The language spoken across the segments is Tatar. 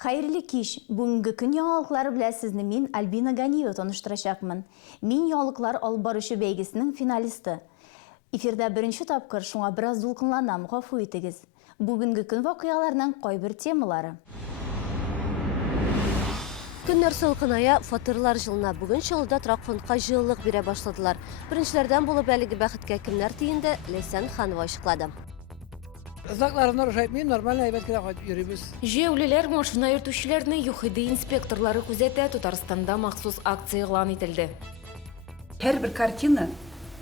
Hayırlı kiş, бүгінгі күн яңалыклары белән сезне мин Альбина Ганиева таныштырачакмын. Мин яңалыклар алып баручы бәйгесенең финалисты. Эфирдә беренче тапкыр, шуңа бераз дулкынланам, гафу итегез. Бүгенге көн вакыйгаларының кайбер темалары. Көннәр салкыная, фатирлар жылына бүген Чаллыда торак фондка җылылык бирә башладылар. Беренчеләрдән булып әлеге бәхеткә кемнәр тиенде, Ләйсән Ханова ачыклады. Ызлакларны рушайтмый, нормально әйбәт кенә йөрибез. Җәүлеләр машина йөртүчеләрне ЮХИДИ инспекторлары күзәтә, Татарстанда махсус акция игълан ителде. Һәрбер картина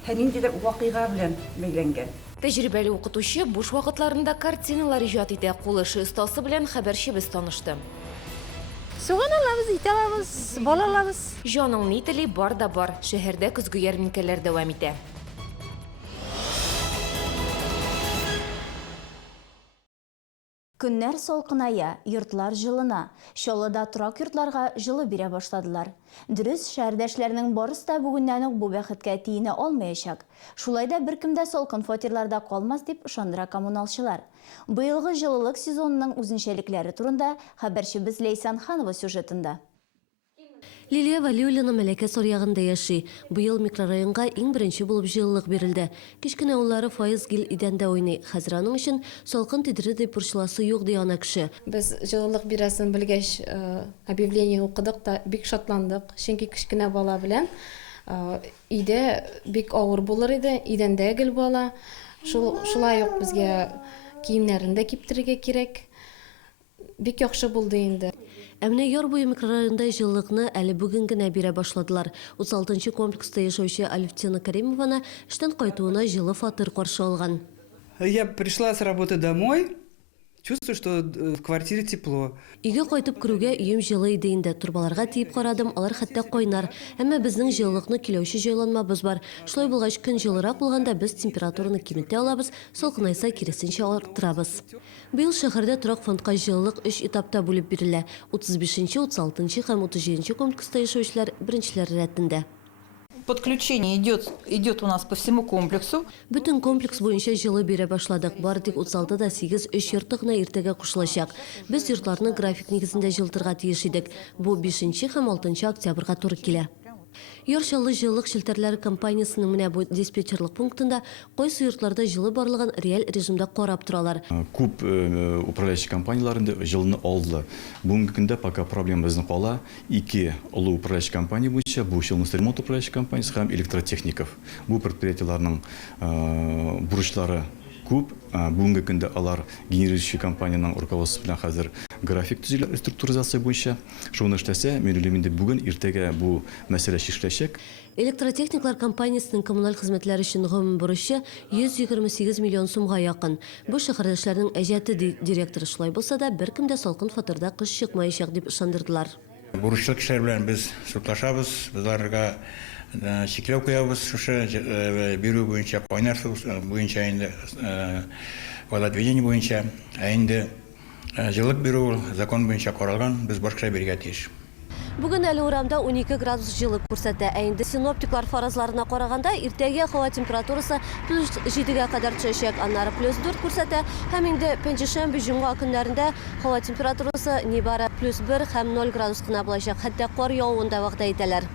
ниндидер вакыйга белән бәйләнгән. Тәҗрибәле укытучы буш вакытларында картиналар иҗат итә, кул эше остасы белән хәбәрчебез танышты. Суган алабыз, ит алабыз, бал алабыз. Җаның ни тели бар да бар. Шәһәрдә көзге ярминкәләр дәвам итә. Көннәр салкыная, йортлар җылына. Чаллыда торак йортларга җылы бирә башладылар. Дөрес, шәһәрдәшләрнең барысы да бүгеннән үк бу бәхеткә тиенә алмаячак. Шулай да беркем дә салкын фатирларда калмас дип ышандыра коммуналчылар. Быелгы җылылык сезонының үзенчәлекләре турында хәбәрчебез Ләйсән Ханова сюжетында. Лилия Валиуллина Мәләкә Сорьягында яши. Быел микрорайонга иң беренче булып җылылык бирелде. Кичкенә уллары Файыз Гил идәндә уйный. Хәзер аның өчен салкын тидере дип борчыласы юк ди ана кеше. Без җылылык бирәсен белгәч, объявление укыдык та бик шатландык. Чөнки кичкенә бала белән өйдә бик авыр булыр иде. Идәндә гел бала. Шулай ук безгә киемнәрен дә киптерергә кирәк. Бик яхшы булды инде. Әмне яр буе микрорайонда җылылыкны әле бүген генә бирә башладылар. 36-нчы комплекста яшәүче Алевтина Каримованы эштән кайтуына җылы фатир каршы алган. Я пришла с работы домой, чувствую, что в квартире тепло. Өйгә кайтып керүгә өем җылы иде инде. Турбаларга тиеп карадым, алар хәтта кайнар. Әмма безнең җылылыкны киләүче җайланмабыз бар. Шулай булгач, көн җылырак булганда без температураны киметә алабыз, салкынайса киресенчә арттырабыз. Быел шәһәрдә торак фондка җылылык 3 этапта бүлеп бирелә. 35-нче, 36-нчы һәм 37-нче комплекста яшәүчеләр беренчеләр рәтендә. Подключение идет у нас по всему комплексу. Бүтән комплекс буенча җылы бирә башладык. Бары тик 36-да 8 3 йорты гына иртәгә кушылачак. Без йортларны график нигезендә җылтырга тиеш идек. Бу 5-нче һәм 6-нчы октябрьгә туры килә. Ярчаллы җылылык шелтәрләре компаниясының менә бу диспетчерлык пунктында кайсы йортларда җылы барлыгын реаль режимда карап торалар. Күп управляющий компанияларында җылыны алды. Бүгенге көндә пока проблема безнең кала. 2 олы управляющий компания буенча бу ремонт управляющий компаниясе һәм электротехников. Бу предприятиеләрнең бурычлары күп. Бүгенге көндә алар генерирующий компанияның руководствосы белән хәзер график төзелә структуризация буенча. Шуны эшләсә, мин уйлыйм инде бүген иртәгә бу мәсьәлә чишеләчәк. Электротехниклар компаниясының коммуналь хезмәтләр өчен гомум бурычы 128 миллион сумга якын. Бу шәһәрдәшләрнең әҗәте директоры шулай булса да, беркем дә салкын фатирда кыш чыкмаячак дип ышандырдылар. Бурычлы кешеләр белән без судлашабыз, безләргә чикләү куябыз, шушы бирү буенча, кайнар су буенча инде, водоотведение буенча, инде җылылык бирү закон буенча каралган, без башка биргә тиеш. Бүген әле урамда 12 градус җылы күрсәтә. Инде синоптиклар фаразларына караганда, иртәгә һава температурасы +7-гә кадәр төшәчәк, аннары +4 күрсәтә. Һәм инде пәнҗешәмбе җомга көннәрендә һава температурасы нибары +1 һәм 0 градус кына булачак. Хәтта кар явуын да вәгъдә итәләр.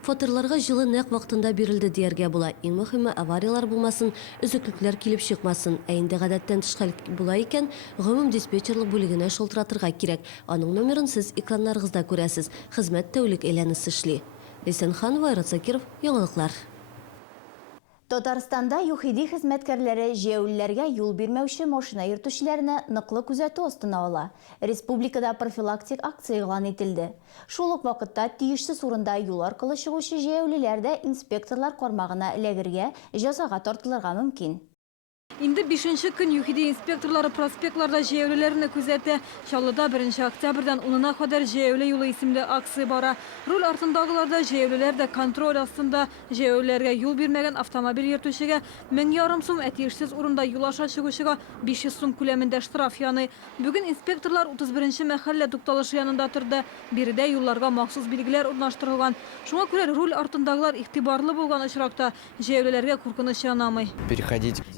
Фатирларга җылы нәкъ вакытында бирелде дияргә була. Иң мөһиме авариялар булмасын, өзеклекләр килеп чыкмасын. Инде гадәттән тыш хәл була икән, гомум диспетчерлык бүлегенә шалтыратырга кирәк. Аның номерын сез экраннарыгызда күрәсез. Хезмәт тәүлек әйләнесе эшли. Ләйсән Ханова, Айрат Закиров, яңалыклар. Татарстанда ЮХИДИ хезмәткәрләре җәяүлеләргә юл бирмәүче машина йөртүчеләрне ныклы күзәтү астына ала. Республикада профилактик акция игълан ителде. Шул ук вакытта тиешсез урында юл аркылы чыгучы җәяүлеләр дә инспекторлар кармагына эләгергә, җәзага тартылырга мөмкин. Инде 5-нче көн ЮХИДИ инспекторлары проспектларда җәяүлеләрне күзәтә. Чаллыда 1 октябрьдан 10-на кадәр җәяүле юлы исемле акция бара. Руль артындагыларда җәяүлеләр дә контроль астында. Җәяүлеләргә юл бирмәгән автомобиль йөртүчегә 1000 сум, әтиешсез урында юл аша чыгучыга 500 сум күләмендә штраф яный. Бүген инспекторлар 31-нче мәхәллә тукталышы янында торды. Биредә юлларга махсус билгеләр урнаштырылган. Шуңа күрә руль артындагылар игътибарлы булган очракта җәяүлеләргә куркыныч янамый.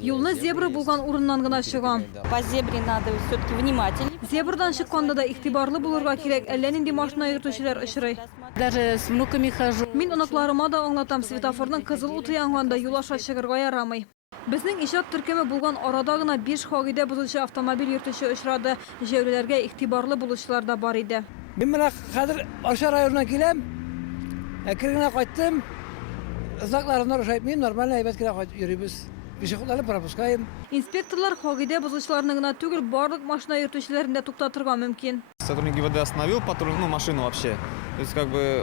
Юлны зебра булган урыннан гына чыгам. По зебре надо все-таки внимательнее. Зебрадан чыкканда да игътибарлы булырга кирәк, әллә нинди машина йөртүчеләр очрый. Даже с внуками хожу. Мин оныкларыма да аңлатам, светофорның кызыл уты янганда юл аша чыгарга ярамый. Безнең иҗат төркеме булган арада гына 5 кагыйдә бозучы автомобиль йөртүче очрады. Җәяүлеләргә игътибарлы булучылар да бар иде. Мин менә хәзер Арча районына киләм. Әкренә кайттым. Закларны рөхсәтмим, нормально әйбәт кенә йөрибез. Пешеходларны пропускаем. Инспекторлар кагыйдә бозучыларны гына түгел, барлык машина йөртүчеләрен дә туктатырга мөмкин. Сотрудник ГИБДД остановил патрульную машину вообще. То есть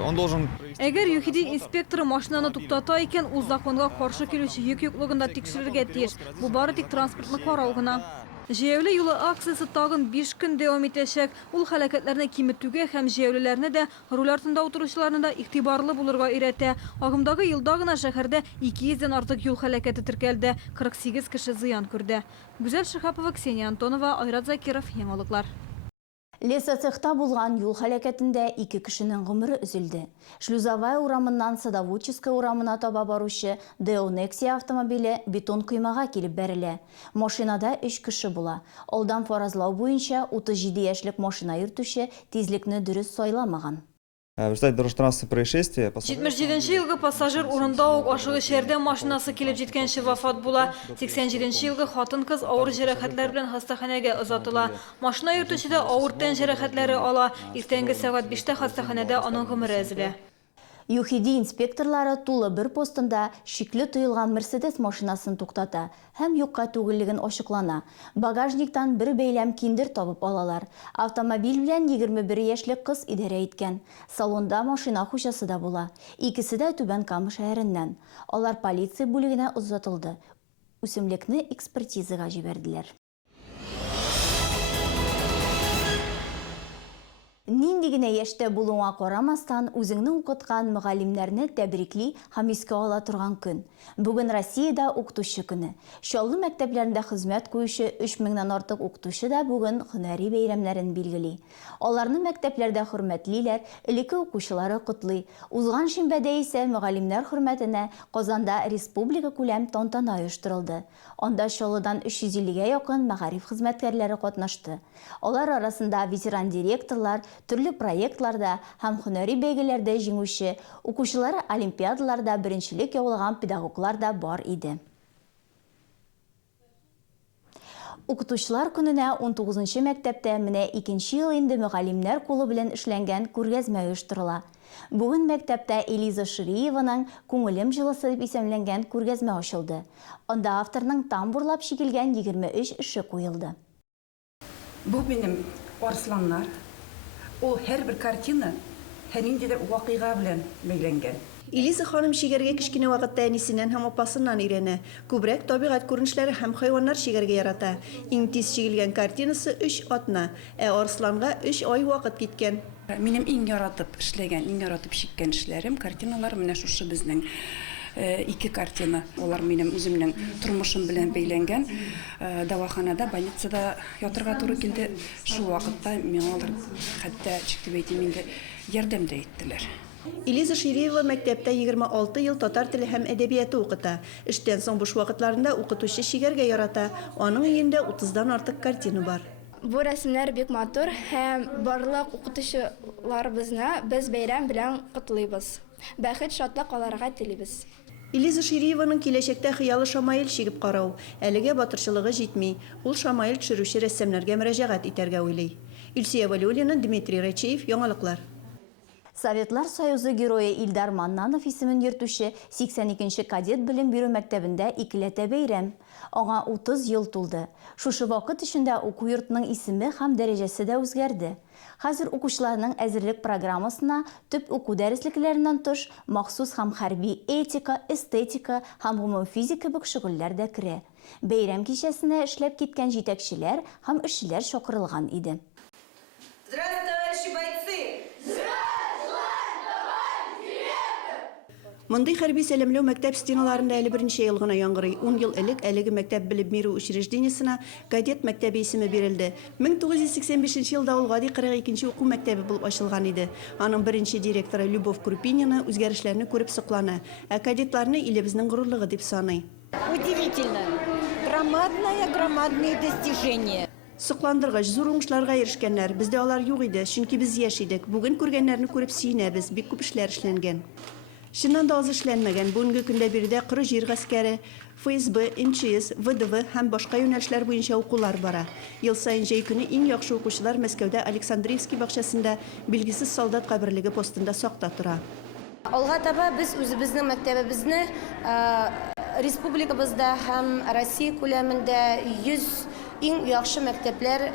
он должен... Әгәр ЮХИДИ инспекторы машинаны туктата икән, ул законга каршы килүче йөк юклыгын да тикшерергә тиеш. Бу бары тик транспортны карау гына. Җәяүле юлы акциясе тагын 5 көн дәвам итәчәк. Ул хәрәкәтләрне киметүгә һәм җәяүлеләрне дә, руль артында утыручыларны да игътибарлы булырга өйрәтә. Агымдагы елда гына шәһәрдә 200-дән артык юл һәлакәте теркәлде, 48 кеше зыян күрде. Гүзәл Шихапова, Ксения Антонова, Айрат Закиров, Яңалыклар. Лесоцехта булган юл һәлакәтендә 2 кешенең гомере өзелде. Шлюзовая урамыннан Садоводческая урамына таба баручы Deo Nexia автомобиле бетон коймага килеп бәрелә. Машинада 3 кеше була. Алдан фаразлау буенча 37 яшьлек машина йөртүче тизлекне дөрес сайламаган. Ждать дорожно-транспортное происшествие. 77 елгы пассажир урында ук ашыгыч ярдәм машинасы килеп җиткәнче вафат була. 87 елгы хатын-кыз авыр җәрәхәтләр белән хастаханәгә озатыла. Машина йөртүчедә авыр тән җәрәхәтләре ала. Иртәнге сәгать 5-тә хастаханәдә аның гомере өзелә. ЮХИДИ инспекторлары тулы бер постында шикле тыелган Мерседес машинасын туктата һәм юкка түгеллеген ачыклана. Багажниктан бер бәйләм киндер табып алалар. Автомобиль белән 21 яшьлек кыз идарә иткән. Салонда машина хуҗасы да була. Икесе дә Түбән Кама шәһәреннән. Алар полиция бүлегенә озатылды. Үсемлекне экспертизага җибәрделәр. Нинди генә яшьтә булуңа карамастан, үзеңне укыткан мөгаллимнәрне тәбрикли һәм искә ала торган көн. Бүген Россиядә укытучы көне. Чаллы мәктәпләрендә хезмәт куючы 3000-нан артык укытучы да бүген һөнәри бәйрәмнәрен билгели. Аларны мәктәпләрдә хөрмәтлиләр, элекке укучылары котлый. Узган шимбәдә исә мөгаллимнәр хөрмәтенә Казанда республика күләм тантана оештырылды. Анда Чаллыдан 350-гә якын мәгариф хезмәткәрләре катнашты. Алар арасында ветеран директорлар, төрле проектларда һәм һөнәри бәйгеләрдә җиңүче, укучылары олимпиадаларда беренчелек яулаган педагоглар да бар иде. Укытучылар көненә 19-нчы мәктәптә менә 2нче ел инде мөгаллимнәр кулы белән эшләнгән күргәзмә оештырыла. Бүген мәктәптә Элиза Шириеваның «Күңелем җылысы» дип исемләнгән күргәзмә ачылды. Анда авторның тамбурлап шикелгән 23 эше куелды. Бу минем арсланнар. Ул һәрбер картина һәниндидер вакыйга белән бәйләнгән. Элиза ханым шигәргә кечкенә вакытта әнисеннән һәм апасыннан өйрәнә. Күбрәк табигать күренешләре һәм хайваннар шигәргә ярата. Иң тиз шигелгән картинасы 3 атна, Арсланга 3 ай вакыт киткән. Минем иң яратып эшләгән, иң яратып шиккән эшләрем, картиналар менә шушы безнең 2 картина. Олар минем үземнең тормышым белән бәйләнгән. Дәваханада, больницада ятырга туры килде. Шул вакытта миңа алар хәтта чиктеп әйтим инде ярдәм дә иттеләр. Элиза Шириева мәктәптә 26 ел татар теле һәм әдәбияты укыта. Эштән соң буш вакытларында укытучы шигәргә ярата. Аның өендә 30-дан артык картина бар. Бу рәсемнәр бик матур һәм барлык укытучыларыбызны без бәйрәм белән котлыйбыз. Бәхет, шатлык аларга телибез. Элиза Шириеваның киләчәктә хыялы Шамаил чигеп карау. Әлегә батырчылыгы җитми. Ул Шамаил төшерүче рәссамнәргә мөрәҗәгать итәргә уйлый. Илсия Валиуллина, Дмитрий Рачеев, Яңалыклар. Советлар Союзы герое Илдар Маннанов исемен йөртүче 82-нче кадет белем бирү мәктәбендә икеләтә бәйрәм. Аңа 30 ел тулды. Шушы вакыт эчендә уку йортының исеме һәм дәрәҗәсе дә үзгәрде. Хәзер укучыларның әзерлек программасына төп уку дәреслекләреннән тыш махсус һәм хәрби этика, эстетика һәм гомум физика кебек шөгыльләр дә керә. Бәйрәм кичәсенә эшләп киткән җитәкчеләр һәм эшчеләр чакырылган иде. Мондый хәрби сәламләү мәктәп стеналарында әле берничә ел гына яңгырый. 10 ел элек әлеге мәктәп белем бирү учреждениесенә кадет мәктәбе исеме бирелде. 1985 елда ул гади 42нче уку мәктәбе булып ачылган иде. Аның беренче директоры Любовь Крупинина үзгәрешләрне күреп соклана, ә кадетларны илебезнең горурлыгы дип саный. Удивительно. Громадные достижения. Сокландыргыч, зур уңышларга ирешкәннәр. Бездә алар юк иде, чөнки без яшь идек. Бүген күргәннәрне күреп сөенәбез, бик күп эшләр эшләнгән. Чыннан да аз эшләнмәгән. Бүгенге көндә биредә коры җир гаскәре, ФСБ, НЧС, ВДВ һәм башка юнәлешләр буенча укулар бара. Ел саен җәй көне иң яхшы укучылар Мәскәүдә Александриевский бакчасында билгесез солдат каберлеге постында сакта тора. Алга таба без үзебезнең мәктәбебезне республикабызда һәм Россия күләмендә 100 иң яхшы мәктәпләр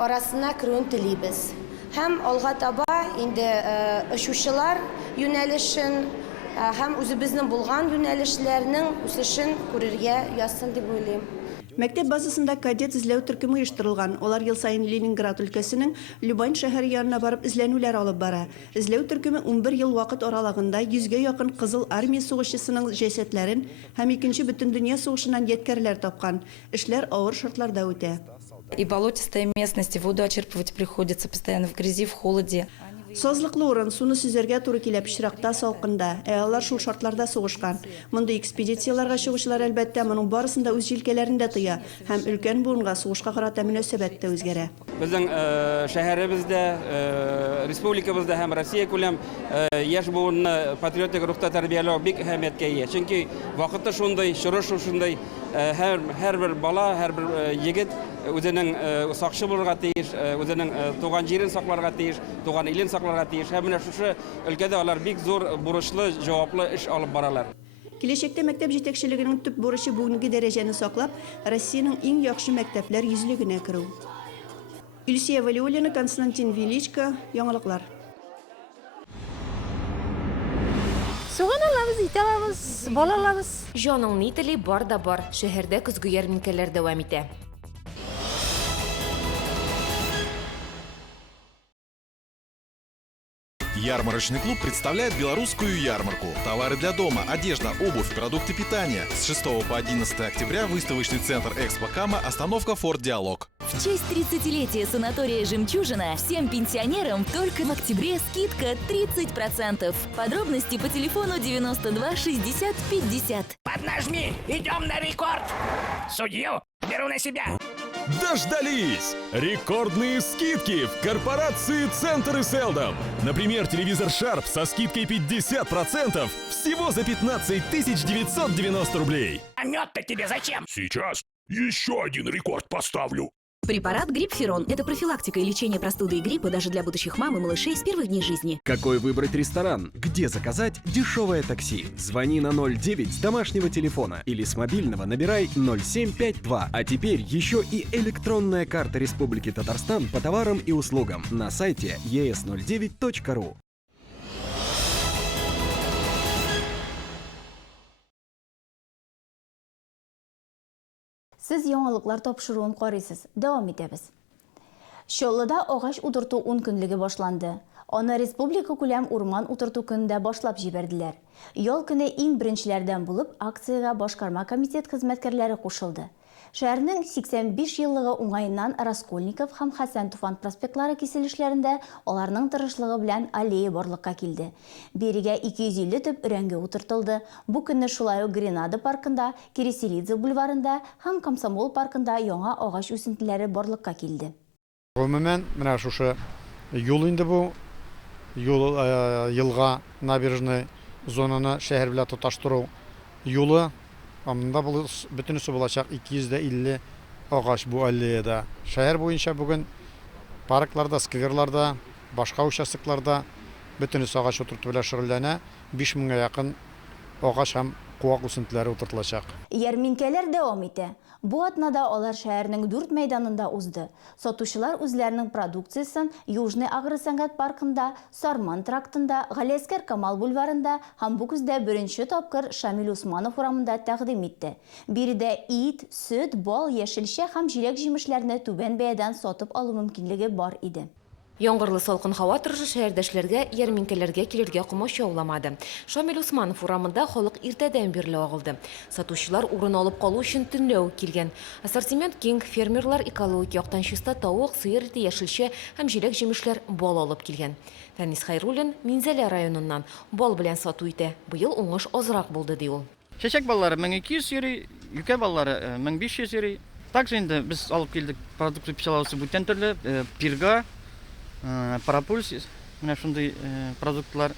арасына керүен телибез. Һәм алга таба инде ошучылар юнәлешен һәм үзебезнең булган юнәлешләрнең үсешен күрергә язсын дип уйлыйм. Мәктәп базасында кадет эзләү төркеме оештырылган. Олар ел саен Ленинград өлкәсенең Любань шәһәре янына барып эзләнүләр алып бара. Эзләү төркеме 11 ел вакыт аралыгында 100гә якын Кызыл армия сугышчысының җәсәтләрен һәм 2нче бөтен дөнья сугышыннан ядкәрләр тапкан. Эшләр авыр шартларда үтә. И болотистая местность, воду очерпывать приходится постоянно в грязи, в холоде. Сазлыклы урын, суны сүзәргә туры килә пычракта, салкында. Алар шул шартларда сугышкан. Монда экспедицияларга чыгучылар әлбәттә моның барысында үз җилкәләрендә тоя һәм өлкән буынга сугышка карата мөнәсәбәт тә үзгәрә. Безнең шәһәребездә, республикабызда һәм Россия күләм яшь буынны патриотик рухта тәрбияләү бик әһәмияткә ия. Чөнки вакыты шундый, чорыш шундый, һәр бала, һәр егет үзенең сакчы булырга тиеш, үзенең туган җирен сакларга тиеш, туган илен сакларга тиеш. Һәм менә шушы өлкәдә алар бик зур бурычлы, җаваплы эш алып баралар. Киләчәктә мәктәп җитәкчелегенең төп бурычы бүгенге дәрәҗәне саклап, Россиянең иң яхшы мәктәпләр йөзлегенә керү. Илсия Валиуллина, Константин Величко, яңалыклар. Суган алабыз, ит алабыз, бал алабыз. Җаның ни теле бар да бар. Шәһәрдә көзге ярминкәләр дәвам итә. Ярмарочный клуб представляет белорусскую ярмарку. Товары для дома, одежда, обувь, продукты питания. С 6 по 11 октября выставочный центр Экспо Кама, остановка Форт Диалог. В честь 30-летия санатория «Жемчужина» всем пенсионерам только в октябре скидка 30%. Подробности по телефону 92 60 50. Поднажми, идем на рекорд. Судью беру на себя. Дождались! Рекордные скидки в корпорации «Центр и Селдом». Например, телевизор Sharp со скидкой 50% всего за 15 990 рублей. А мед-то тебе зачем? Сейчас еще один рекорд поставлю. Препарат Грипферон – это профилактика и лечение простуды и гриппа даже для будущих мам и малышей с первых дней жизни. Какой выбрать ресторан? Где заказать дешевое такси? Звони на 09 с домашнего телефона или с мобильного набирай 0752. А теперь еще и электронная карта Республики Татарстан по товарам и услугам на сайте es09.ru. Сіз яңалыклар тапшыруын карыйсыз. Дәвам итәбез. Чаллыда агач утырту 10 көнлеге башланды. Аны республика күләм урман утырту көнендә башлап җибәрделәр. Ял көне иң беренчеләрдән булып акциягә башкарма комитет хезмәткәрләре кушылды. Шәһәрнең 85 еллыгы уңаеннан Раскольников һәм Хәсән Туфан проспектлары киселешләрендә аларның тырышлыгы белән аллея барлыкка килде. Берегә 250 төп өрәңге утыртылды. Бу көнне шулай ук Гренада паркында, Киреселидзе бульварында һәм Комсомол паркында яңа агач үсентеләре барлыкка килде. Гомумән, менә шушы юл инде бу. Юл елга набережный зонаны шәһәр белән тоташтыру юлы. Амында бөтенесе булачак 250 агач бу аллеяда. Шәһәр буенча бүген паркларда, скверларда, башка участокларда бөтенесе агач утырту белән шөгыльләнә. 5000-гә якын агач һәм куак үсентеләре утыртылачак. Ярминкәләр дәвам итә. Бу атнада алар шәһәрнең 4 мәйданында узды. Сатучылар үзләренең продукциясын Южный агросәнгать паркында, Сарман трактында, Галиәскәр Камал бульварында һәм бу көздә беренче тапкыр Шамил Усманов урамында тәкъдим итте. Биредә ит, сөт, бал, яшелчә һәм җиләк-җимешләрне түбән бәядән сатып алу мөмкинлеге бар иде. Яңгырлы салкын һава торышы шәһәрдәшләргә ярминкәләргә килергә комачауламады. Шамил Усманов урамында халык иртәдән бирле агылды. Сатучылар урын алып калу өчен төнләү килгән. Ассортимент киң, фермерлар экологик яктан чиста тавык, сыер ите, яшелчә һәм җиләк-җимешләр бал алып килгән. Фәнис Хайруллин Минзәлә районыннан бал белән сату итә. Быел уңыш азрак булды ди ул. Чәчәк баллары 1200 йөри, юкә баллары 1500 йөри. Также инде без алып килдек продукция пчеловодства бүтән төрле, пирга, парапульс, менә шундый продуктлар.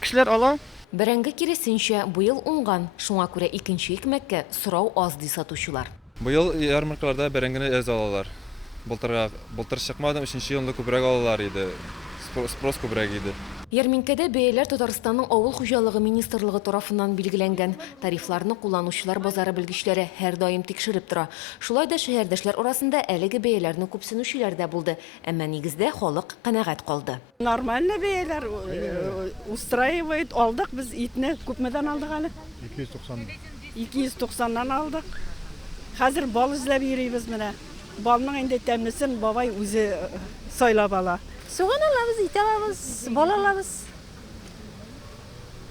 Кешеләр ала. Бәрәңге киресенчә быел уңган, шуңа күрә икенче икмәккә сорау аз ди сатучылар. Быел ярмаркаларда бәрәңгене әз алалар. Былтыр чыкмады, 3нче елда күбрәк алалар иде. Спрос күбрәк иде. Ярминкәдә бәяләр Татарстанның авыл хуҗалыгы министрлыгы тарафыннан билгеләнгән. Тарифларны кулланучылар базары белгечләре һәр даим тикшереп тора. Шулай да шәһәрдәшләр арасында әлеге бәяләрне күпсенүчеләр дә булды, әмма нигездә халык канәгать калды. Нормально бәяләр устраивает. Алдык без итне күпмедән алдык әле? 290-дан алдык. Хәзер бал эзләп йөрибез менә. Балның инде тәмлесен бабай үзе сайлап ала. Суган алабыз, ит алабыз, бал алабыз.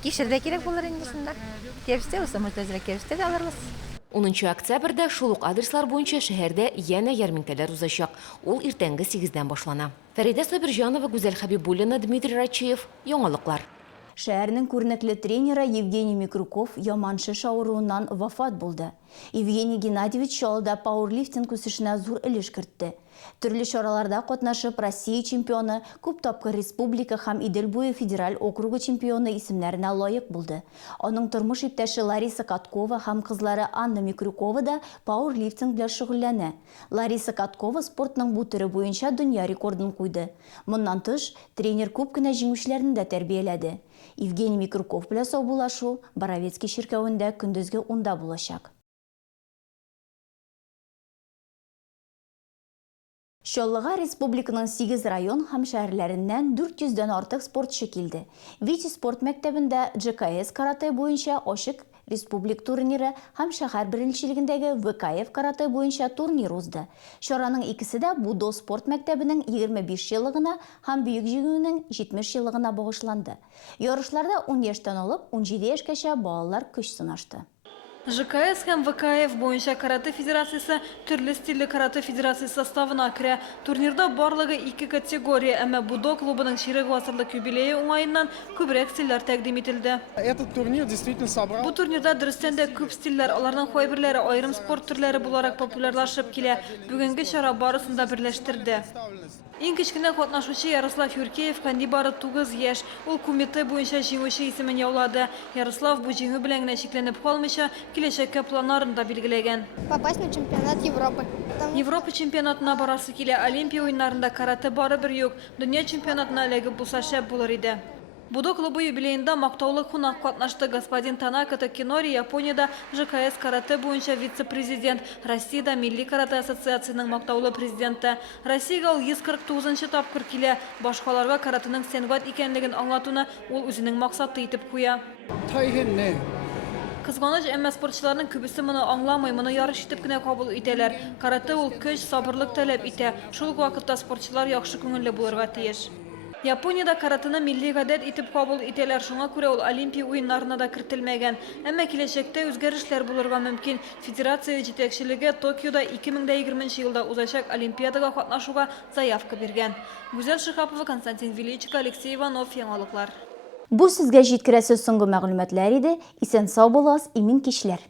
Кишердә кирәк булыр инде шунда. Кепсте булса, мөтәзрәк кепсте дә алырбыз. 10 октябрьдә шул ук адреслар буенча шәһәрдә янә ярминкәләр узачак. Ул иртәнге 8-дән башлана. Фәридә Сабирҗанова, Гүзәл Хәбибуллина, Дмитрий Рачиев. Яңалыклар. Шәһәрнең күренекле тренеры Евгений Микрюков яманшыш авыруыннан вафат булды. Евгений Геннадьевич шалда пауэрлифтинг үсешенә зур өлеш кертте. Төрле чараларда катнашып Россия чемпионы, күп тапкыр республика һәм Идел буе федераль округы чемпионы исемнәренә лаек булды. Аның тормыш иптәше Лариса Каткова һәм кызлары Анна Микрюкова да пауэрлифтинг белән шөгыльләнә. Лариса Каткова спортның бу төре буенча дөнья рекордын куйды. Моннан тыш, тренер күп кенә җиңүчеләрне дә тәрбияләде. Евгений Микрюков белән саубулашу Боровецкий ширкәвендә көндезге 10-да булачак. Чаллыга республиканың 8 район һәм шәһәрләреннән 400-дән артык спортчы килде. Вити спорт мәктәбендә ЖКС карате буенча ачык республик турниры һәм шәһәр беренчелегендәге ВКФ карате буенча турнир узды. Чараның икесе дә Будо спорт мәктәбенең 25 еллыгына һәм бөек җиңүнең 70 еллыгына багышланды. Ярышларда 10 яшьтән алып 17 яшькәчә балалар көч сынашты. ЖКС һәм ВКФ буенча карате федерациясе төрле стильле карате федерациясе составына керә. Турнирда барлыгы 2 категория, әмма Будо клубының чирек гасырлык юбилее уңаеннан күбрәк стильләр тәкъдим ителде. Этот турнир действительно собрал. Бу турнирда дөрестән дә күп стильләр, аларның кайберләре айрым спорт төрләре буларак популярлашып килә. Бүгенге чара барысын да берләштерде. Иң кечкенә катнашучы Ярослав Юркеев нибары 9 яшь. Ул кумиты буенча җиңүче исемен яулады. Ярослав бу җиңү белән генә чикләнеп калмыйча, киләчәккә планнарын да билгеләгән. Попасть на чемпионат Европы. Европа чемпионатына барасы килә. Олимпия уеннарында карате барыбер юк. Дөнья чемпионатына эләгеп булса шәп булыр иде. Будо клубы юбилеенда мактаулы кунак катнашты. Господин Танака Такинори Япониядә ЖКС карате буенча вице-президент, Россиядә Милли карате ассоциациясының мактаулы президенты. Россиягә ул 149-нчы тапкыр килә. Башкаларга каратеның сәнгать икәнлеген аңлатуны ул үзенең максаты итеп куя. Кызганыч, әмма спортчыларның күбесе моны аңламый, моны ярыш итеп кенә кабул итәләр. Карате ул көч, сабырлык таләп итә. Шул вакытта спортчылар яхшы күңелле булырга тиеш. Япониядә каратены милли гадәт итеп кабул итәләр, шуңа күрә ул Олимпия уеннарына да кертелмәгән. Әмма киләчәктә үзгәрешләр булырга мөмкин. Федерация җитәкчелеге Токиода 2020 елда узачак Олимпиадага катнашуга заявка биргән. Гүзәл Шихапова, Константин Величко, Алексей Иванов, Яңалыклар. Бу сезгә җиткерәсе соңгы мәгълүматлар иде. Исән сау булыгыз, имин кичләр.